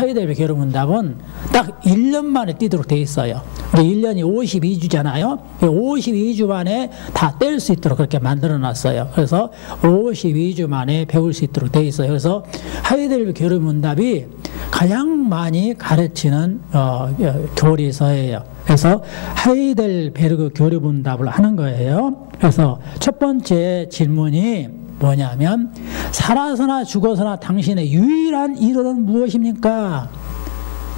하이델베르 결혼문답은 딱 1년 만에 뛰도록 돼 있어요. 우리 1년이 52주잖아요. 52주 만에 다 뗄 수 있도록 그렇게 만들어 놨어요. 그래서 52주 만에 배울 수 있도록 돼 있어요. 그래서 하이델베르 결혼문답이 가장 많이 가르치는 교리서예요. 그래서 하이델베르그 교리문답을 하는 거예요. 그래서 첫 번째 질문이 뭐냐면, 살아서나 죽어서나 당신의 유일한 이론은 무엇입니까?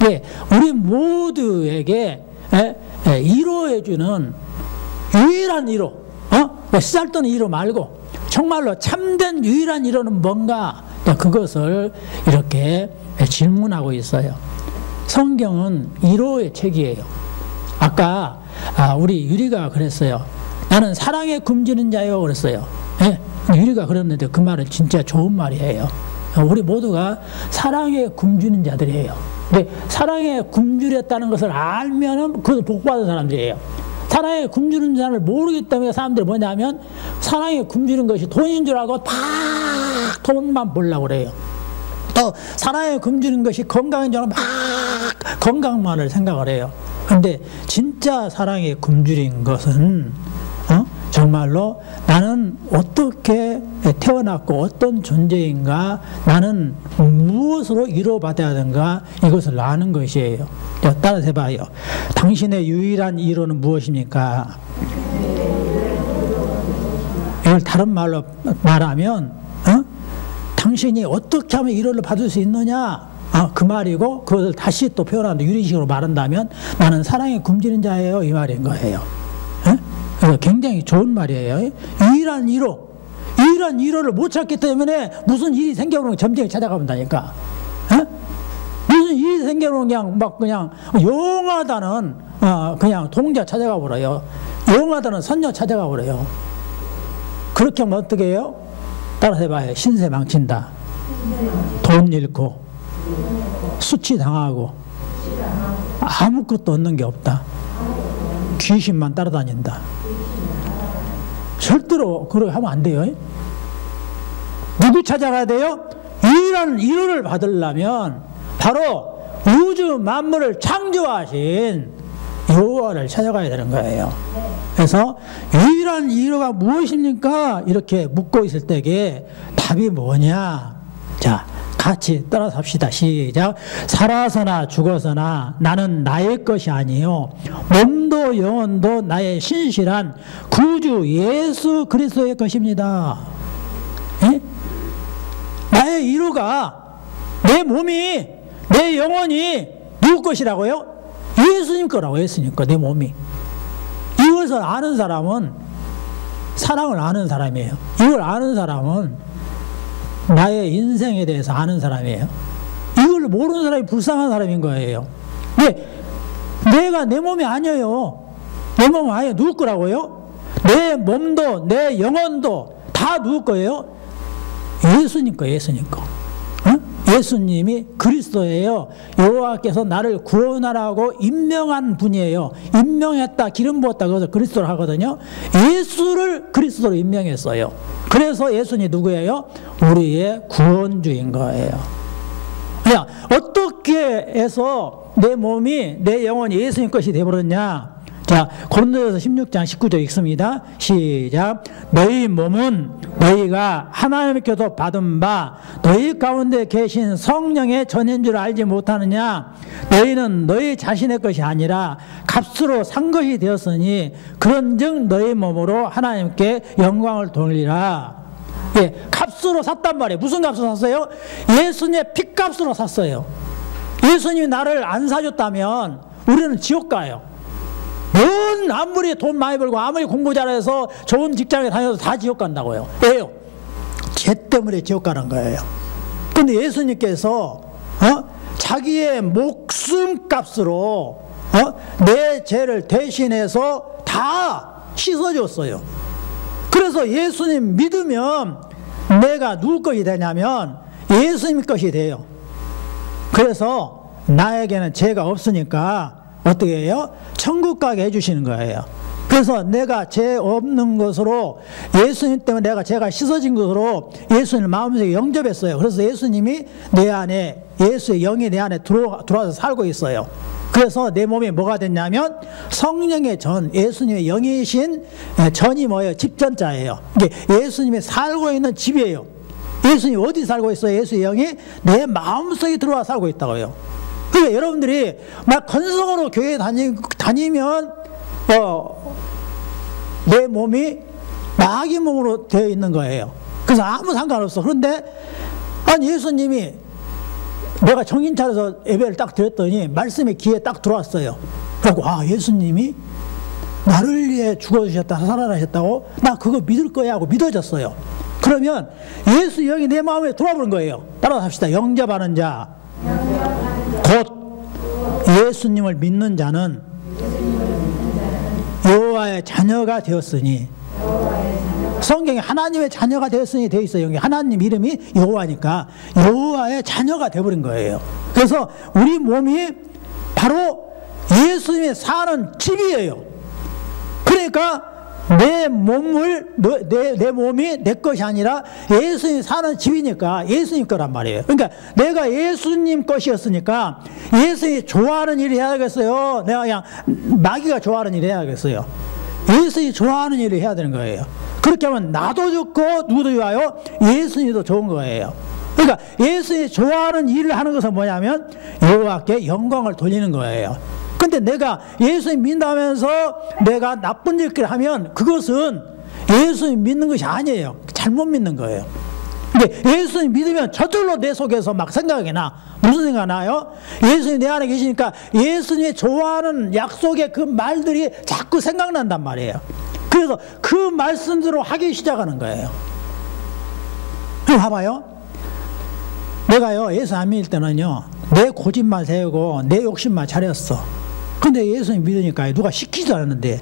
예, 우리 모두에게 이로해주는 유일한 이로, 쓰잘데없는 이로 말고 정말로 참된 유일한 이론은 뭔가? 그것을 이렇게 질문하고 있어요. 성경은 이로의 책이에요. 아까 우리 유리가 그랬어요. 나는 사랑에 굶주는 자요 그랬어요. 예? 유리가 그랬는데 그 말은 진짜 좋은 말이에요. 우리 모두가 사랑에 굶주는 자들이에요. 근데 사랑에 굶주렸다는 것을 알면은 그것을 복받은 사람들이에요. 사랑에 굶주는 자를 모르기 때문에 사람들이 뭐냐면 사랑에 굶주는 것이 돈인 줄 알고 팍 돈만 보려고 그래요. 또 사랑에 굶주는 것이 건강인 줄 알고 막 건강만을 생각을 해요. 근데 진짜 사랑에 굶주린 것은 정말로 나는 어떻게 태어났고 어떤 존재인가, 나는 무엇으로 위로받아야 하는가, 이것을 아는 것이에요. 따라서 해봐요. 당신의 유일한 이론은 무엇입니까? 이걸 다른 말로 말하면 당신이 어떻게 하면 위로를 받을 수 있느냐, 그 말이고, 그것을 다시 또 표현하는데 유리식으로 말한다면 나는 사랑에 굶주린 자예요, 이 말인 거예요. 그래서 굉장히 좋은 말이에요. 유일한 이로를 못 찾기 때문에 무슨 일이 생겨오는 점쟁이 찾아가본다니까. 무슨 일이 생겨오는 그냥 용하다는 그냥 동자 찾아가 버려요. 용하다는 선녀 찾아가 버려요. 그렇게 하면 어떻게 해요? 따라서 해봐요. 신세 망친다. 돈 잃고 수치 당하고 아무것도 얻는 게 없다. 귀신만 따라다닌다. 절대로 그렇게 하면 안 돼요. 누구 찾아가야 돼요? 유일한 이론을 받으려면 바로 우주 만물을 창조하신 여호와를 찾아가야 되는 거예요. 그래서 유일한 이론가 무엇입니까? 이렇게 묻고 있을 때에 답이 뭐냐? 자, 같이 따라서 합시다. 시작. 살아서나 죽어서나 나는 나의 것이 아니요 몸도 영혼도 나의 신실한 구주 예수 그리스도의 것입니다. 에? 나의 이루가, 내 몸이, 내 영혼이 누구 것이라고요? 예수님 거라고. 예수님 거. 내 몸이. 이것을 아는 사람은 사랑을 아는 사람이에요. 이걸 아는 사람은 나의 인생에 대해서 아는 사람이에요. 이걸 모르는 사람이 불쌍한 사람인 거예요. 왜? 내가 내 몸이 아니에요. 내 몸은 아니에요. 누구 거라고요? 내 몸도 내 영혼도 다 누구 거예요? 예수님 거. 예수님 거. 예수님이 그리스도예요. 여호와께서 나를 구원하라고 임명한 분이에요. 임명했다, 기름 부었다, 그것을 그리스도로 하거든요. 예수를 그리스도로 임명했어요. 그래서 예수님이 누구예요? 우리의 구원주인 거예요. 그냥 어떻게 해서 내 몸이, 내 영혼이 예수님 것이 되어버렸냐? 자, 고린도전서 16장 19절 읽습니다. 시작. 너희 몸은 너희가 하나님께서 받은 바 너희 가운데 계신 성령의 전인 줄 알지 못하느냐? 너희는 너희 자신의 것이 아니라 값으로 산 것이 되었으니 그런즉 너희 몸으로 하나님께 영광을 돌리라. 예, 값으로 샀단 말이에요. 무슨 값으로 샀어요? 예수님의 핏값으로 샀어요. 예수님이 나를 안 사줬다면 우리는 지옥 가요. 넌 아무리 돈 많이 벌고 아무리 공부 잘해서 좋은 직장에 다녀도 다 지옥 간다고요. 왜요? 죄 때문에 지옥 가는 거예요. 근데 예수님께서 자기의 목숨값으로 내 죄를 대신해서 다 씻어줬어요. 그래서 예수님 믿으면 내가 누구 것이 되냐면 예수님 것이 돼요. 그래서 나에게는 죄가 없으니까 어떻게 해요? 천국 가게 해주시는 거예요. 그래서 내가 죄 없는 것으로, 예수님 때문에 내가 죄가 씻어진 것으로 예수님을 마음속에 영접했어요. 그래서 예수님이 내 안에 예수의 영이 내 안에 들어와서 살고 있어요. 그래서 내 몸이 뭐가 됐냐면 성령의 전, 예수님의 영이신 전이 뭐예요? 집전자예요. 이게 예수님이 살고 있는 집이에요. 예수님이 어디 살고 있어요? 예수의 영이 내 마음속에 들어와 살고 있다고요. 그러니까 여러분들이 막 건성으로 교회 다니면 내 몸이 마귀 몸으로 되어 있는 거예요. 그래서 아무 상관없어. 그런데 아니 예수님이 내가 정신 차려서 예배를 딱 드렸더니 말씀이 귀에 딱 들어왔어요. 그리고 아 예수님이 나를 위해 죽어주셨다 살아나셨다고 나 그거 믿을 거야 하고 믿어졌어요. 그러면 예수 영이 내 마음에 들어와버린 거예요. 따라서 합시다. 영접하는 자 곧 예수님을 믿는 자는 여호와의 자녀가 되었으니, 성경에 하나님의 자녀가 되었으니 되어 있어요. 여기 하나님 이름이 여호와니까 여호와의 자녀가 되어버린 거예요. 그래서 우리 몸이 바로 예수님이 사는 집이에요. 그러니까 내 몸이 내 것이 아니라 예수님이 사는 집이니까 예수님 거란 말이에요. 그러니까 내가 예수님 것이었으니까 예수님이 좋아하는 일을 해야겠어요? 내가 그냥 마귀가 좋아하는 일을 해야겠어요? 예수님이 좋아하는 일을 해야 되는 거예요. 그렇게 하면 나도 좋고 누구도 좋아요? 예수님도 좋은 거예요. 그러니까 예수님이 좋아하는 일을 하는 것은 뭐냐면 여호와께 영광을 돌리는 거예요. 근데 내가 예수님 믿는다면서 내가 나쁜 일을 하면 그것은 예수님 믿는 것이 아니에요. 잘못 믿는 거예요. 근데 예수님 믿으면 저절로 내 속에서 막 생각이 나. 무슨 생각 나요? 예수님 내 안에 계시니까 예수님이 좋아하는 약속의 그 말들이 자꾸 생각난단 말이에요. 그래서 그 말씀대로 하기 시작하는 거예요. 그럼 봐봐요. 내가요 예수 안 믿을 때는요 내 고집만 세우고 내 욕심만 차렸어. 근데 예수님 믿으니까 누가 시키지도 않았는데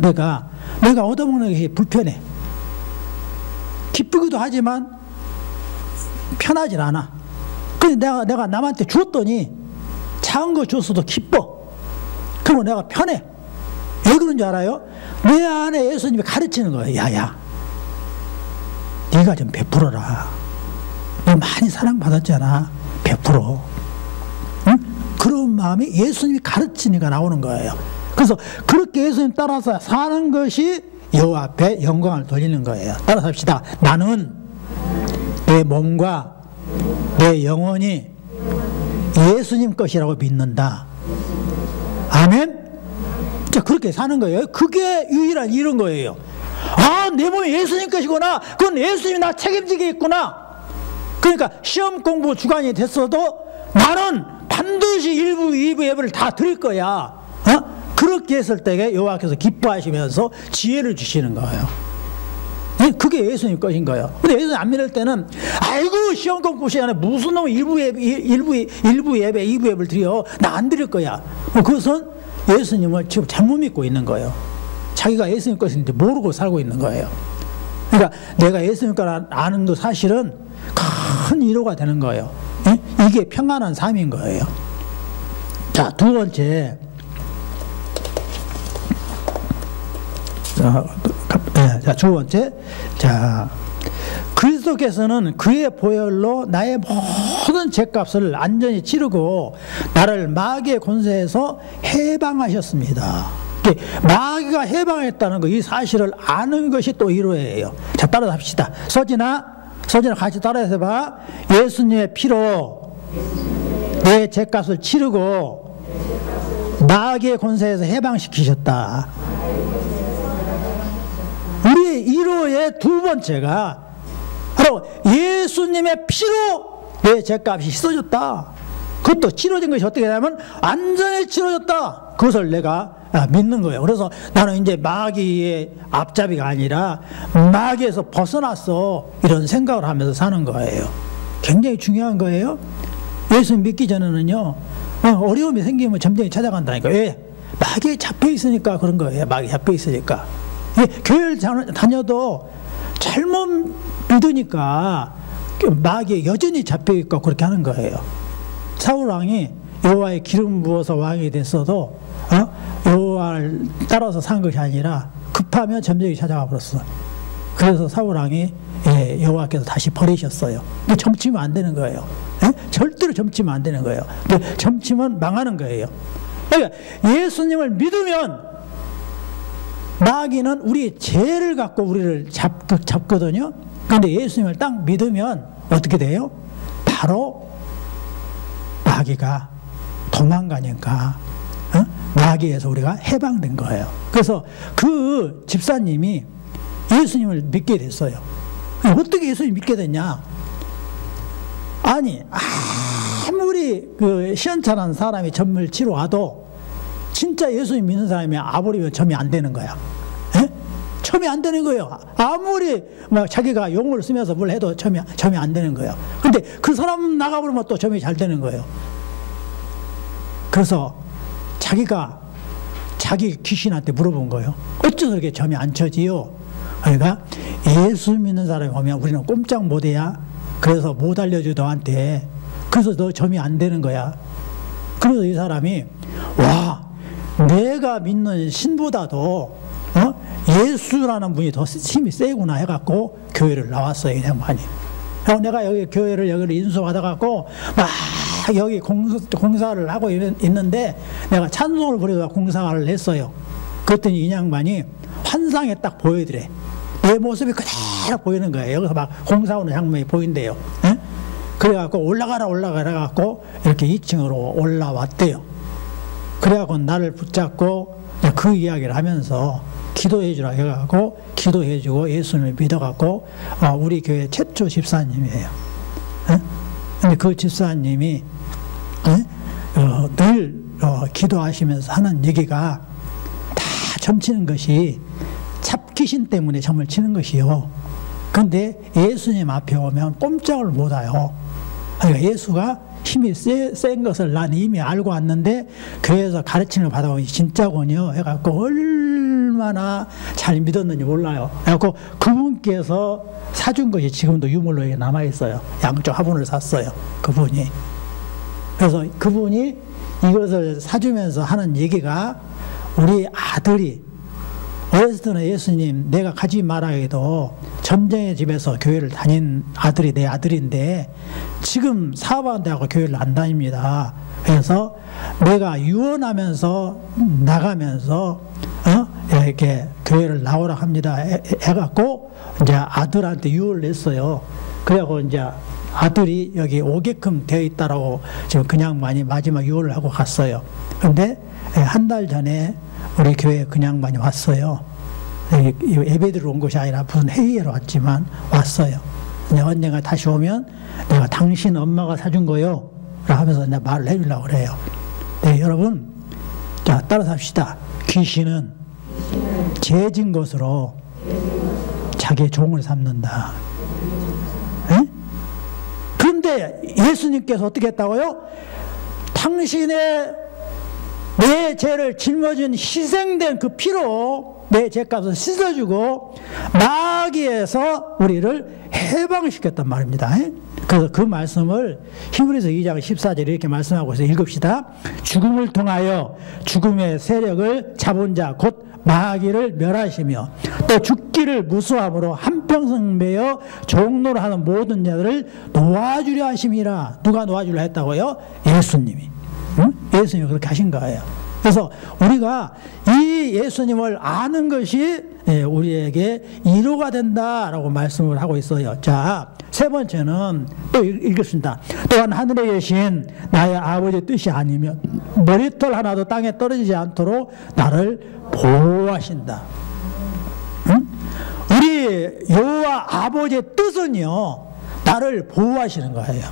내가 얻어먹는 것이 불편해. 기쁘기도 하지만 편하진 않아. 근데 내가 남한테 줬더니 작은 거 줬어도 기뻐. 그러면 내가 편해. 왜 그런 줄 알아요? 내 안에 예수님이 가르치는 거예요. 야야 네가 좀 베풀어라. 너 많이 사랑받았잖아. 베풀어. 응? 그런 마음이 예수님이 가르치니까 나오는 거예요. 그래서 그렇게 예수님 따라서 사는 것이 여호와 앞에 영광을 돌리는 거예요. 따라서 합시다. 나는 내 몸과 내 영혼이 예수님 것이라고 믿는다. 아멘? 자, 그렇게 사는 거예요. 그게 유일한 이런 거예요. 아, 내 몸이 예수님 것이구나. 그건 예수님이 나 책임지겠구나. 그러니까 시험 공부 주간이 됐어도 나는 반드시 1부, 2부 예배를 다 드릴 거야. 그렇게 했을 때 여호와께서 기뻐하시면서 지혜를 주시는 거예요. 그게 예수님 것인 거예요. 근데 예수님 안 믿을 때는 아이고 시험 공부 시간에 무슨 놈 1부 예배, 2부 예배를 드려. 나 안 드릴 거야. 그것은 예수님을 지금 잘못 믿고 있는 거예요. 자기가 예수님 것인지 모르고 살고 있는 거예요. 그러니까 내가 예수님 걸 아는 거 사실은 큰 위로가 되는 거예요. 이게 평안한 삶인 거예요. 자, 두 번째. 자, 두 번째. 자, 그리스도께서는 그의 보혈로 나의 모든 죄값을 완전히 치르고 나를 마귀의 권세에서 해방하셨습니다. 마귀가 해방했다는 거, 이 사실을 아는 것이 또 위로예요. 자, 따라서 합시다. 서진아 같이 따라해서 봐. 예수님의 피로 내 죄값을 치르고 마귀의 권세에서 해방시키셨다. 우리의 위로의 두 번째가 바로 예수님의 피로 내 죄값이 씻어졌다. 그것도 치러진 것이 어떻게 되냐면 완전히 치러졌다. 그것을 내가 믿는 거예요. 그래서 나는 이제 마귀의 앞잡이가 아니라 마귀에서 벗어났어. 이런 생각을 하면서 사는 거예요. 굉장히 중요한 거예요. 예수님 믿기 전에는요, 어려움이 생기면 점쟁이 찾아간다니까. 왜? 마귀에 잡혀 있으니까 그런 거예요. 마귀에 잡혀 있으니까. 교회를 다녀도 잘못 믿으니까 마귀에 여전히 잡혀 있고 그렇게 하는 거예요. 사울 왕이 여호와의 기름 부어서 왕이 됐어도 여호와를 따라서 산 것이 아니라 급하면 점쟁이 찾아가 버렸어. 그래서 사울 왕이 여호와께서 다시 버리셨어요. 근데 점치면 안 되는 거예요. 절대로 점치면 안 되는 거예요. 근데 점치면 망하는 거예요. 그러니까 예수님을 믿으면 마귀는 우리 죄를 갖고 우리를 잡거든요. 그런데 예수님을 딱 믿으면 어떻게 돼요? 바로 마귀가 도망가니까 마귀에서 우리가 해방된 거예요. 그래서 그 집사님이 예수님을 믿게 됐어요. 어떻게 예수님 믿게 됐냐? 아니 아무리 그 시원찮은 사람이 점을 치러 와도 진짜 예수님 믿는 사람이 아버리면 점이 안 되는 거야. 점이 안 되는 거예요. 아무리 막 자기가 용어를 쓰면서 뭘 해도 점이 안 되는 거예요. 근데 그 사람 나가버리면 또 점이 잘 되는 거예요. 그래서 자기가 자기 귀신한테 물어본 거예요. 어째서 이렇게 점이 안 쳐지요? 그러니까 예수 믿는 사람이 오면 우리는 꼼짝 못해야 그래서 못 알려줘 너한테. 그래서 너 점이 안 되는 거야. 그래서 이 사람이 와 내가 믿는 신보다도 예수라는 분이 더 힘이 세구나 해갖고 교회를 나왔어요. 그냥 많이. 내가 여기 교회를 여기를 인수받아갖고 막 여기 공사를 하고 있는데 내가 찬송을 부려서 공사를 했어요. 그랬더니 이 양반이 환상에 딱 보여드래. 내 모습이 그대로 보이는 거예요. 여기서 막 공사하는 장면이 보인대요. 그래갖고 올라가라 해갖고 이렇게 2층으로 올라왔대요. 그래갖고 나를 붙잡고 그 이야기를 하면서 기도해주라 해갖고 기도해주고 예수님을 믿어갖고 우리 교회 최초 집사님이에요. 근데 그 집사님이 늘 기도하시면서 하는 얘기가 다 점치는 것이 잡귀신 때문에 점을 치는 것이요. 그런데 예수님 앞에 오면 꼼짝을 못해요. 그러니까 예수가 힘이 센 것을 난 이미 알고 왔는데 교회에서 가르침을 받아보니 진짜군요 해갖고 얼마나 잘 믿었는지 몰라요. 그래갖고 그분께서 사준 것이 지금도 유물로 남아있어요. 양쪽 화분을 샀어요. 그분이. 그래서 그분이 이것을 사주면서 하는 얘기가 우리 아들이 어렸을 때는 예수님 내가 가지 마라 해도 점쟁이 집에서 교회를 다닌 아들이 내 아들인데 지금 사업한다고 교회를 안 다닙니다. 그래서 내가 유언하면서 나가면서 이렇게 교회를 나오라 합니다 해갖고 이제 아들한테 유언을 했어요. 그래갖고 이제 아들이 여기 오게끔 되어 있다라고 지금 그냥 많이 마지막 유언을 하고 갔어요. 그런데 한 달 전에 우리 교회에 그냥 많이 왔어요. 예배드리러 온 것이 아니라 무슨 회의로 왔지만 왔어요. 언젠가 다시 오면 내가 당신 엄마가 사준 거요 하면서 내가 말을 해주려고 그래요. 네, 여러분 자 따라서 합시다. 귀신은 죄진 것으로 자기의 종을 삼는다. 에? 그런데 예수님께서 어떻게 했다고요? 당신의 내 죄를 짊어진 희생된 그 피로 내 죄값을 씻어주고 마귀에서 우리를 해방시켰단 말입니다. 그래서 그 말씀을 히브리서 2장 14절에 이렇게 말씀하고 있어요. 읽읍시다. 죽음을 통하여 죽음의 세력을 잡은 자 곧 마귀를 멸하시며 또 죽기를 무수함으로 한평생 매여 종노를 하는 모든 자들을 놓아주려 하심이라. 누가 놓아주려 했다고요? 예수님이. 응? 예수님이 그렇게 하신 거예요. 그래서 우리가 이 예수님을 아는 것이 우리에게 이루가 된다라고 말씀을 하고 있어요. 자, 세 번째는 또 읽겠습니다. 또한 하늘에 계신 나의 아버지의 뜻이 아니면 머리털 하나도 땅에 떨어지지 않도록 나를 보호하신다. 응? 우리 여호와 아버지의 뜻은요, 나를 보호하시는 거예요.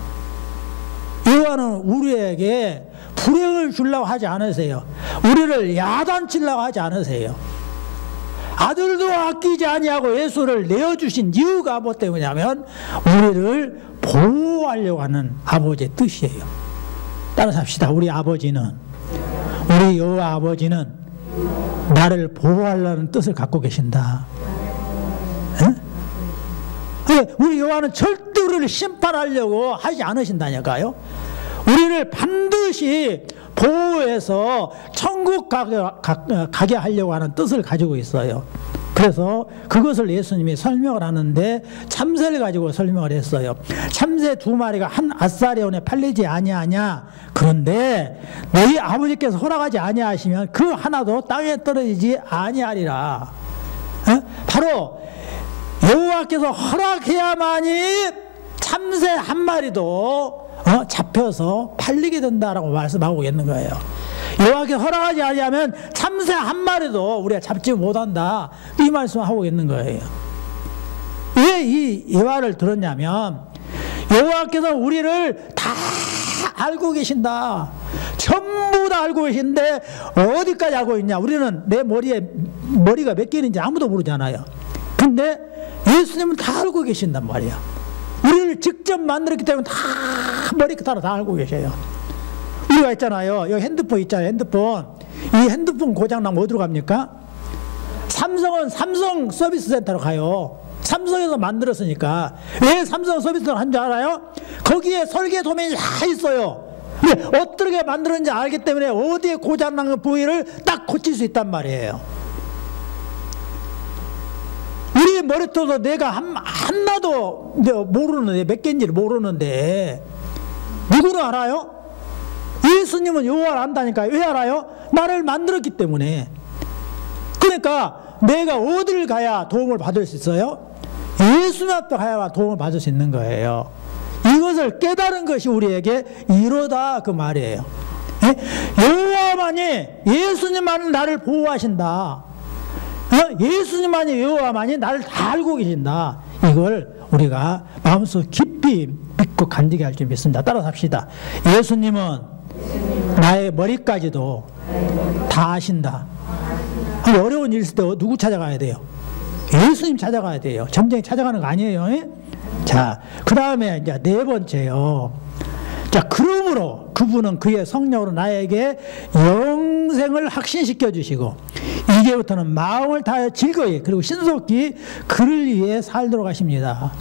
여호와는 우리에게 불행을 주려고 하지 않으세요. 우리를 야단치려고 하지 않으세요. 아들도 아끼지 아니하고 예수를 내어주신 이유가 뭐 때문이냐면 우리를 보호하려고 하는 아버지의 뜻이에요. 따라서 합시다. 우리 아버지는, 우리 여호와 아버지는 나를 보호하려는 뜻을 갖고 계신다. 우리 여호와는 절대 우리를 심판하려고 하지 않으신다니까요. 우리를 반드시 보호해서 천국 가게 하려고 하는 뜻을 가지고 있어요. 그래서 그것을 예수님이 설명을 하는데 참새를 가지고 설명을 했어요. 참새 2마리가 한 아사리온에 팔리지 아니하냐. 그런데 너희 아버지께서 허락하지 아니하시면 그 하나도 땅에 떨어지지 아니하리라. 바로 여호와께서 허락해야만이 참새 한 마리도 잡혀서 팔리게 된다라고 말씀하고 있는 거예요. 여호와께서 허락하지 아니하면 참새 한 마리도 우리가 잡지 못한다, 이 말씀하고 있는 거예요. 왜 이 예화를 들었냐면 여호와께서 우리를 다 알고 계신다. 전부 다 알고 계신데 어디까지 알고 있냐. 우리는 내 머리가 몇 개인지 아무도 모르잖아요. 근데 예수님은 다 알고 계신단 말이야. 우리를 직접 만들었기 때문에 다 머리카락으로 다 알고 계셔요. 우리가 있잖아요. 여기 핸드폰 있잖아요. 핸드폰. 이 핸드폰 고장나면 어디로 갑니까? 삼성은 삼성 서비스 센터로 가요. 삼성에서 만들었으니까. 왜 삼성 서비스 센터를 한 줄 알아요? 거기에 설계 도면이 다 있어요. 근데 어떻게 만들었는지 알기 때문에 어디에 고장난 부위를 딱 고칠 수 있단 말이에요. 우리 머리통도 내가 하나도 모르는데, 몇 개인지를 모르는데 누구는 알아요? 예수님은 여호와를 안다니까요. 왜 알아요? 나를 만들었기 때문에. 그러니까 내가 어디를 가야 도움을 받을 수 있어요? 예수님 앞에 가야 도움을 받을 수 있는 거예요. 이것을 깨달은 것이 우리에게 이로다, 그 말이에요. 여호와만이, 예수님만은 나를 보호하신다. 예수님만이, 여호와만이 나를 다 알고 계신다. 이걸 우리가 마음속 깊이 믿고 간직히 할 줄 믿습니다. 따라서 합시다. 예수님은 나의 머리까지도 다 아신다. 어려운 일 있을 때 누구 찾아가야 돼요? 예수님 찾아가야 돼요. 점쟁이 찾아가는 거 아니에요. 자, 그 다음에 이제 4번째요. 자, 그러므로 그분은 그의 성령으로 나에게 영생을 확신시켜 주시고 이제부터는 마음을 다하여 즐거이 그리고 신속히 그를 위해 살도록 하십니다.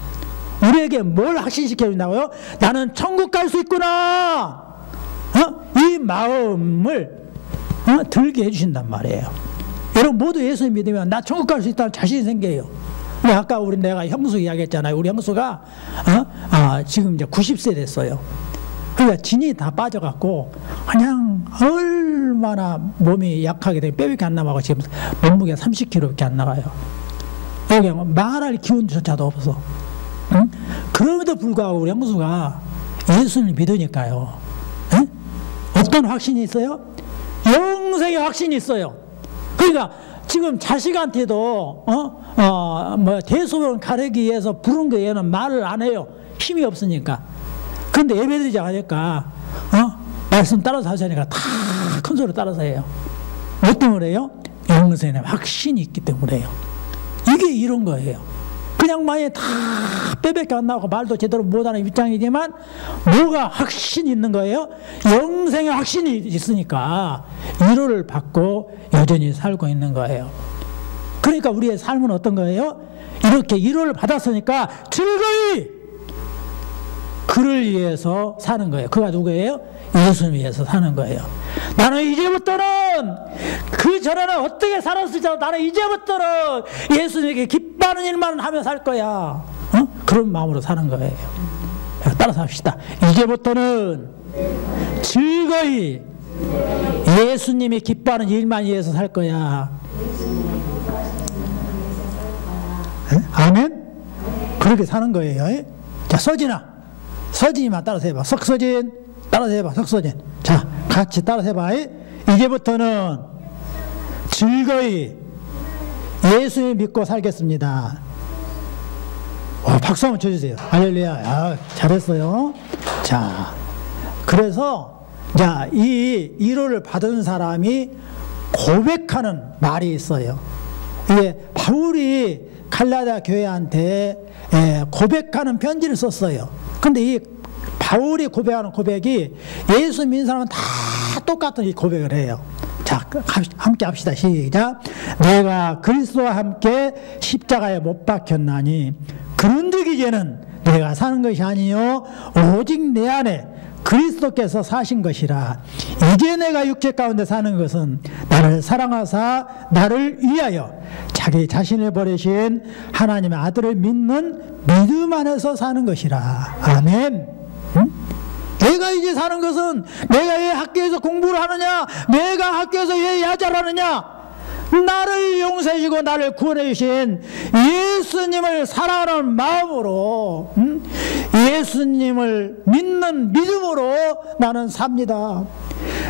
우리에게 뭘 확신시켜 준다고요? 나는 천국 갈 수 있구나. 이 마음을 들게 해주신단 말이에요. 여러분 모두 예수님 믿으면 나 천국 갈 수 있다는 자신이 생겨요. 근데 아까 내가 형수 이야기했잖아요. 우리 형수가 지금 이제 90세 됐어요. 그러니까 진이 다 빠져갖고 그냥 얼마나 몸이 약하게 되면 뼈밖에 안 남아고 지금 몸무게가 30kg밖에 안 나가요. 여기 말할 기운조차도 없어. 응? 그럼에도 불구하고 우리 형수가 예수님을 믿으니까요. 응? 어떤 확신이 있어요? 영생의 확신이 있어요. 그러니까 지금 자식한테도 대소변 가르기 위해서 부른 거에는 말을 안 해요. 힘이 없으니까. 근데 예배드리지 않으니까 말씀 따라서 하시니까 다 큰 소리 따라서 해요. 뭐 때문에 해요? 영생의 확신이 있기 때문에 해요. 이게 이런 거예요. 그냥 만약에 다 뼈밖에 안 나오고 말도 제대로 못하는 입장이지만 뭐가 확신이 있는 거예요? 영생의 확신이 있으니까 위로를 받고 여전히 살고 있는 거예요. 그러니까 우리의 삶은 어떤 거예요? 이렇게 위로를 받았으니까 즐거이 그를 위해서 사는 거예요. 그가 누구예요? 예수님 위해서 사는 거예요. 나는 이제부터는 그 전에는 어떻게 살았을지 나는 이제부터는 예수님에게 기뻐하는 일만 하며 살 거야. 그런 마음으로 사는 거예요. 따라서 합시다. 이제부터는 즐거이 예수님이 기뻐하는 일만 위해서 살 거야. 아멘? 그렇게 사는 거예요. 자, 서진이만 따라서 해봐. 석서진 따라서 해봐. 석서진. 자, 같이 따라서 해봐. 이제부터는 즐거이 예수님 믿고 살겠습니다. 박수 한번 쳐주세요. 할렐루야. 잘했어요. 자, 그래서 이 위로를 받은 사람이 고백하는 말이 있어요. 이게 바울이 갈라디아 교회한테 고백하는 편지를 썼어요. 근데 이 바울이 고백하는 고백이 예수 믿는 사람은 다 똑같은 이 고백을 해요. 자, 함께 합시다. 시작. 내가 그리스도와 함께 십자가에 못 박혔나니 그런즉 이제는 내가 사는 것이 아니요 오직 내 안에 그리스도께서 사신 것이라. 이제 내가 육체 가운데 사는 것은 나를 사랑하사 나를 위하여 자기 자신을 버리신 하나님의 아들을 믿는 믿음 안에서 사는 것이라. 아멘. 응? 내가 이제 사는 것은 내가 왜 학교에서 공부를 하느냐, 내가 학교에서 왜 야자를 하느냐, 나를 용서해주고 나를 구원해 주신 예수님을 사랑하는 마음으로, 예수님을 믿는 믿음으로 나는 삽니다.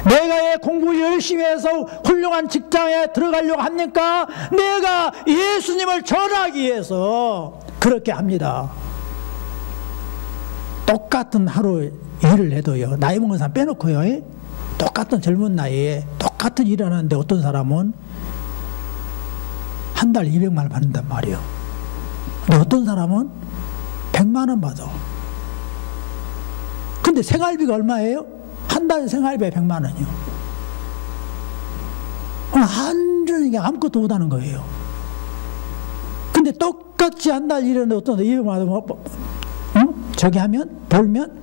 내가 왜 공부 열심히 해서 훌륭한 직장에 들어가려고 합니까? 내가 예수님을 전하기 위해서 그렇게 합니다. 똑같은 하루 일을 해도요, 나이 먹은 사람 빼놓고요, 똑같은 젊은 나이에 똑같은 일을 하는데 어떤 사람은 한 달 200만 원 받는단 말이에요. 근데 어떤 사람은 100만 원 받아. 근데 생활비가 얼마예요? 한 달 생활비에 100만 원이요. 완전히 아무것도 못하는 거예요. 근데 똑같이 한 달 일했는데 어떤 200만 원 받으면, 저기 하면, 벌면,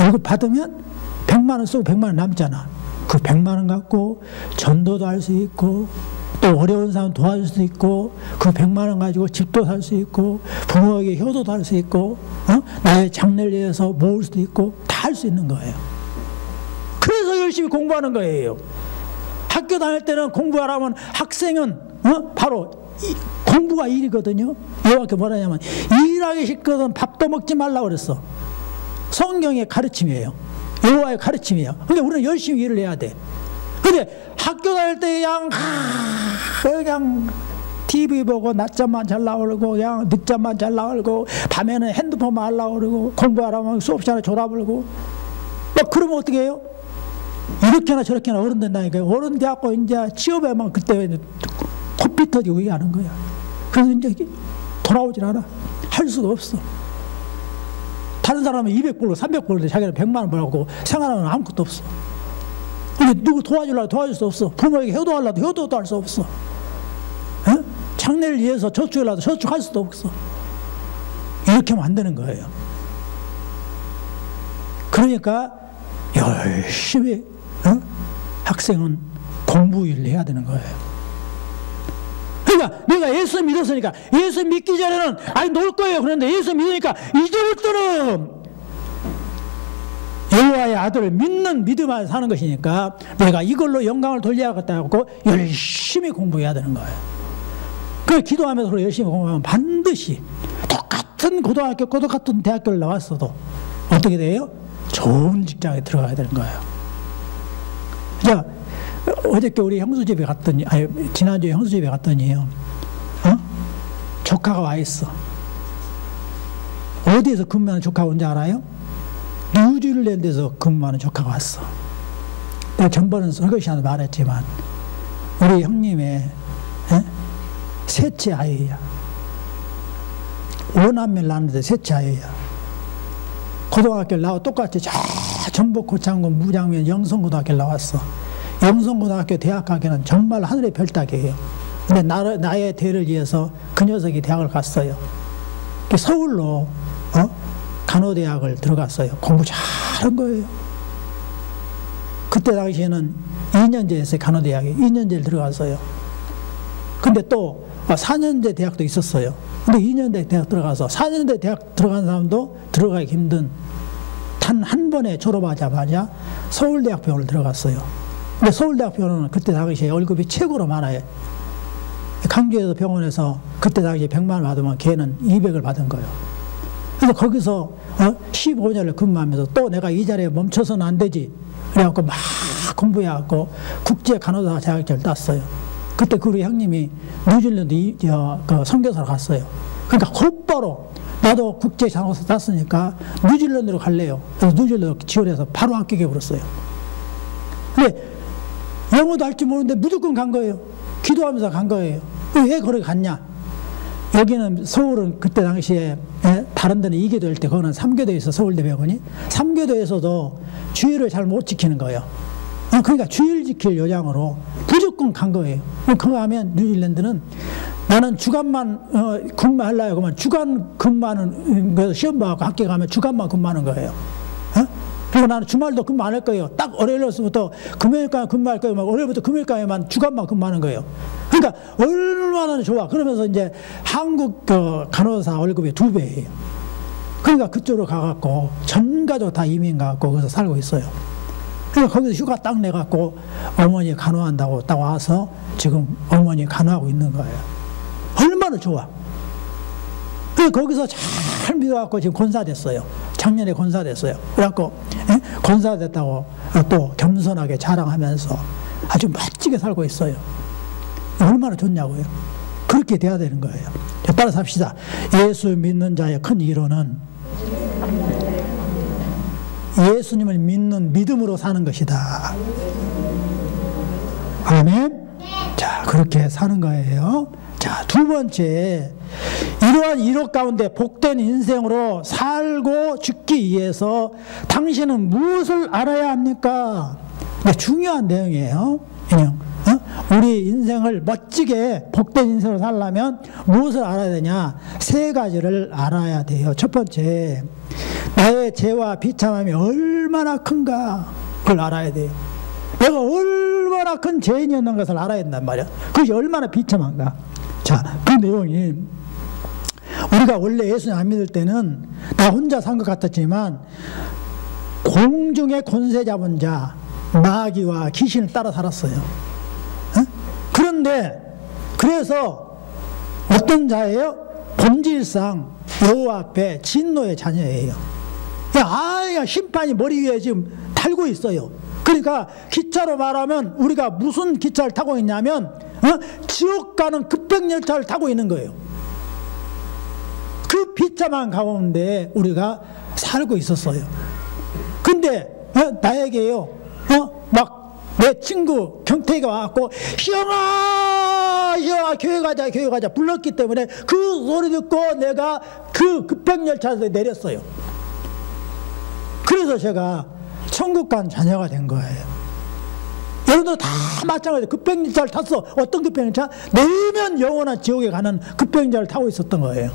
월급 받으면 100만 원 쓰고 100만 원 남잖아. 그 100만 원 갖고 전도도 할 수 있고, 또 어려운 사람 도와줄 수 있고, 그 100만 원 가지고 집도 살 수 있고, 부모에게 효도도 할 수 있고, 나의 장래를 위해서 모을 수도 있고, 다 할 수 있는 거예요. 그래서 열심히 공부하는 거예요. 학교 다닐 때는 공부하라면 학생은 바로 공부가 일이거든요. 여호와께 뭐라냐면 일하기 싫거든 밥도 먹지 말라고 그랬어. 성경의 가르침이에요. 여호와의 가르침이에요. 그러니까 우리는 열심히 일을 해야 돼. 근데 학교 다닐 때 그냥 TV 보고 낮잠만 잘 나오고 그냥 늦잠만 잘 나오고 밤에는 핸드폰만 하려고 그러고 공부하라면 수업 시간에 졸아버리고 막 그러면 어떻게 해요? 이렇게나 저렇게나 어른 된다니까요. 어른 돼갖고 이제 취업에만 그때 코피 터지고 이게 하는 거야. 그래서 이제 돌아오질 않아. 할 수가 없어. 다른 사람은 200불로 300불인데 자기는 100만 원 벌고 생활하는 아무것도 없어. 근데 누구 도와주려고 도와줄 수 없어. 부모에게 효도하려고 효도도 할 수 없어. 장래를 위해서 저축하려고 저축할 수도 없어. 이렇게 하면 안 되는 거예요. 그러니까 열심히 학생은 공부 일을 해야 되는 거예요. 그러니까 내가 예수 믿었으니까, 예수 믿기 전에는 아니 놀 거예요. 그런데 예수 믿으니까 이제부터는 여호와의 아들을 믿는 믿음 안에 사는 것이니까 내가 이걸로 영광을 돌려야겠다고 열심히 공부해야 되는 거예요. 그 기도하면서 열심히 공부하면 반드시 똑같은 고등학교, 똑같은 대학교를 나왔어도 어떻게 돼요? 좋은 직장에 들어가야 되는 거예요. 자, 어저께 우리 형수 집에 갔더니, 아니 지난주에 형수 집에 갔더니요, 조카가 와 있어. 어디에서 근무하는 조카가 온지 알아요? 뉴질랜드에서 근무하는 조카가 왔어. 내가 전번은 설교 시간에 말했지만 우리 형님의 셋째 아이야. 5남매 낳는데 셋째 아이야. 고등학교를 나와 똑같이 저 전북 고창군 무장면 영성고등학교를 나왔어. 영성고등학교 대학 가기는 정말 하늘의 별따기예요. 근데 나의 대를 위해서 그 녀석이 대학을 갔어요. 서울로 간호대학을 들어갔어요. 공부 잘한 거예요. 그때 당시에는 2년제였어요. 간호대학에 2년제를 들어갔어요. 근데 또 4년제 대학도 있었어요. 근데 2년제 대학 들어가서 4년제 대학 들어간 사람도 들어가기 힘든, 단 한 번에 졸업하자마자 서울대학병원을 들어갔어요. 근데 서울대학병원은 그때 당시에 월급이 최고로 많아요. 강주에서 병원에서 그때 당시에 100만 원 받으면 걔는 200을 받은 거예요. 그래서 거기서 15년을 근무하면서 또 내가 이 자리에 멈춰서는 안 되지. 그래갖고 막 공부해갖고 국제 간호사 자격증을 땄어요. 그때 그 우리 형님이 뉴질랜드 그 선교사로 갔어요. 그러니까 곧바로 나도 국제 간호사 땄으니까 뉴질랜드로 갈래요. 그래서 뉴질랜드 지원해서 바로 합격해 버렸어요. 근데 영어도 할 줄 모르는데 무조건 간 거예요. 기도하면서 간 거예요. 왜 거기 갔냐? 여기는 서울은 그때 당시에 다른 데는 2교도일 때 거기는 3교도에 있어. 서울대병원이 3교도에서도 주의를 잘 못 지키는 거예요. 그러니까 주의를 지킬 요양으로 무조건 간 거예요. 그거 하면 뉴질랜드는 나는 주간만 근무하려고 하면 주간 근무하는 거에서 시험 봐갖고 학교 가면 주간만 근무하는 거예요. 그리고 나는 주말도 근무 안 할 거예요. 딱 월요일부터 금요일까지 근무할 거예요. 막 월요일부터 금요일까지만 주간만 근무하는 거예요. 그러니까 얼마나 좋아. 그러면서 이제 한국 간호사 월급이 2배예요. 그러니까 그쪽으로 가갖고 전 가족 다 이민 가갖고 거기서 살고 있어요. 그러니까 거기서 휴가 딱 내갖고 어머니 간호한다고 딱 와서 지금 어머니 간호하고 있는 거예요. 얼마나 좋아. 그래서 거기서 잘 믿어갖고 지금 권사 됐어요. 작년에 권사 됐어요. 그래갖고 권사 됐다고 또 겸손하게 자랑하면서 아주 멋지게 살고 있어요. 얼마나 좋냐고요. 그렇게 돼야 되는 거예요. 따라서 합시다. 예수 믿는 자의 큰 위로는 예수님을 믿는 믿음으로 사는 것이다. 아멘. 자, 그렇게 사는 거예요. 자, 두 번째, 이러한 이력 가운데 복된 인생으로 살고 죽기 위해서 당신은 무엇을 알아야 합니까? 중요한 내용이에요. 우리 인생을 멋지게 복된 인생으로 살려면 무엇을 알아야 되냐? 3가지를 알아야 돼요. 첫 번째, 나의 죄와 비참함이 얼마나 큰가 그걸 알아야 돼요. 내가 얼마나 큰 죄인이었는 것을 알아야 된단 말이야. 그것이 얼마나 비참한가. 자, 그 내용이 우리가 원래 예수님 안 믿을 때는 나 혼자 산 것 같았지만 공중의 권세 잡은 자 마귀와 귀신을 따라 살았어요. 그런데 그래서 어떤 자예요? 본질상 여호와 앞에 진노의 자녀예요. 아예 심판이 머리 위에 지금 달고 있어요. 그러니까 기차로 말하면 우리가 무슨 기차를 타고 있냐면 지옥 가는 급행열차를 타고 있는 거예요. 그 비참한 가운데 우리가 살고 있었어요. 근데 나에게요 막 내 친구 경태이가 와갖고 희영아 교회 가자 불렀기 때문에 그 소리 듣고 내가 그 급행열차에서 내렸어요. 그래서 제가 천국 간 자녀가 된 거예요. 여러분도 다 마찬가지로 급행열차를 탔어. 어떤 급행열차? 내면 영원한 지옥에 가는 급행열차를 타고 있었던 거예요.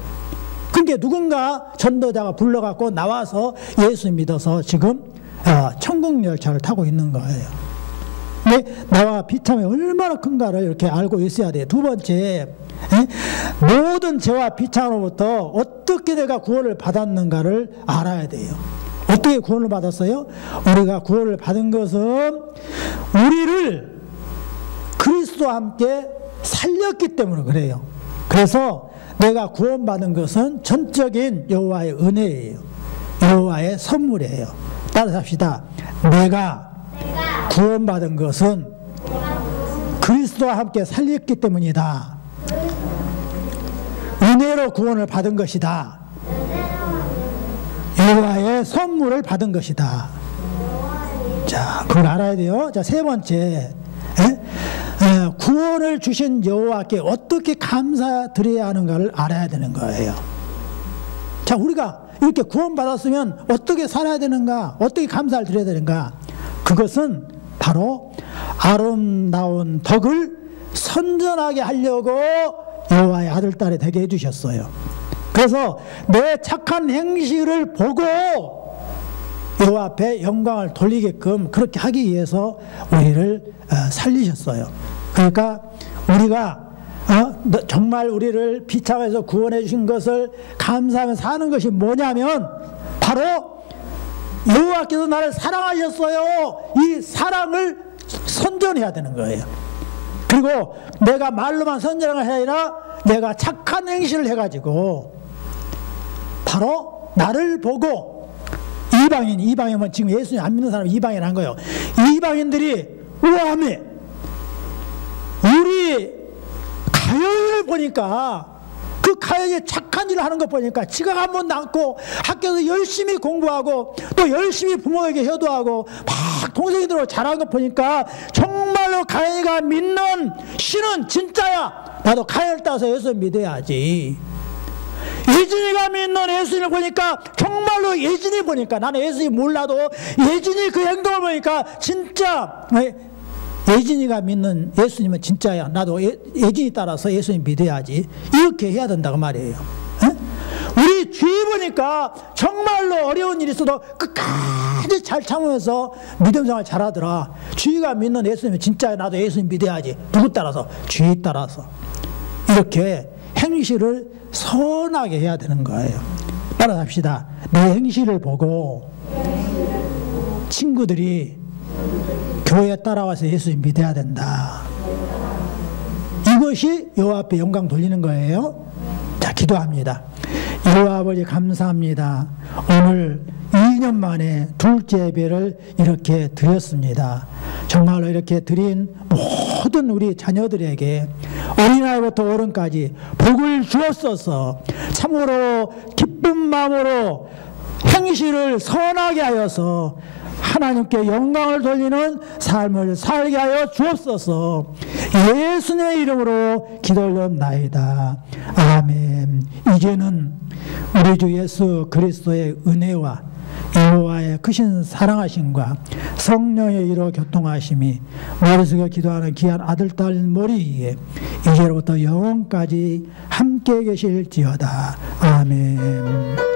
근데 누군가 전도자가 불러갖고 나와서 예수 믿어서 지금 천국 열차를 타고 있는 거예요. 근데 나와 비참이 얼마나 큰가를 이렇게 알고 있어야 돼요. 두 번째, 모든 죄와 비참으로부터 어떻게 내가 구원을 받았는가를 알아야 돼요. 어떻게 구원을 받았어요? 우리가 구원을 받은 것은 우리를 그리스도와 함께 살렸기 때문에 그래요. 그래서 내가 구원받은 것은 전적인 여호와의 은혜예요. 여호와의 선물이에요. 따라서 합시다. 내가 구원받은 것은 그리스도와 함께 살렸기 때문이다. 은혜로 구원을 받은 것이다. 여호와의 선물을 받은 것이다. 자, 그걸 알아야 돼요. 자, 세 번째, 구원을 주신 여호와께 어떻게 감사드려야 하는가를 알아야 되는 거예요. 자, 우리가 이렇게 구원받았으면 어떻게 살아야 되는가, 어떻게 감사를 드려야 되는가. 그것은 바로 아름다운 덕을 선전하게 하려고 여호와의 아들, 딸이 되게 해주셨어요. 그래서 내 착한 행실을 보고 여호와 앞에 영광을 돌리게끔 그렇게 하기 위해서 우리를 살리셨어요. 그러니까 우리가 정말 우리를 비참해서 구원해 주신 것을 감사하며 사는 것이 뭐냐면 바로 여호와께서 나를 사랑하셨어요. 이 사랑을 선전해야 되는 거예요. 그리고 내가 말로만 선전하는 게 아니라 내가 착한 행실을 해가지고 바로 나를 보고 이방인은 지금 예수님 안 믿는 사람 이방인 한 거예요. 이방인들이 우아함에 우리 가연을 보니까 그 가연이 착한 일을 하는 거 보니까 지각 한 번도 않고 학교에서 열심히 공부하고 또 열심히 부모에게 효도하고 막 동생들하고 잘하는 거 보니까 정말로 가연이가 믿는 신은 진짜야. 나도 가연을 따라서 예수 믿어야지. 예진이가 믿는 예수님을 보니까 정말로 예진이 보니까 나는 예수님 몰라도 예진이 그 행동을 보니까 진짜 예진이가 믿는 예수님은 진짜야. 나도 예진이 따라서 예수님 믿어야지. 이렇게 해야 된다고 말이에요. 우리 주위 보니까 정말로 어려운 일이 있어도 끝까지 잘 참으면서 믿음 생활 잘하더라. 주위가 믿는 예수님이 진짜 나도 예수님 믿어야지. 누구 따라서? 주위 따라서. 이렇게 행실을 선하게 해야 되는 거예요. 따라합시다. 내 행실을 보고 친구들이 교회에 따라와서 예수님 믿어야 된다. 이것이 여호와 앞에 영광 돌리는 거예요. 자, 기도합니다. 여호와 아버지 감사합니다. 오늘 2년 만에 둘째 예배를 이렇게 드렸습니다. 정말로 이렇게 드린 모든 우리 자녀들에게 어린아이부터 어른까지 복을 주옵소서. 참으로 기쁜 마음으로 행실을 선하게 하여서 하나님께 영광을 돌리는 삶을 살게 하여 주옵소서. 예수님의 이름으로 기도 올렸나이다. 아멘. 이제는 우리 주 예수 그리스도의 은혜와 여호와의 크신 사랑하심과 성령의 이로 교통하심이 머릿속에 기도하는 귀한 아들 딸 머리 위에 이제로부터 영원까지 함께 계실지어다. 아멘.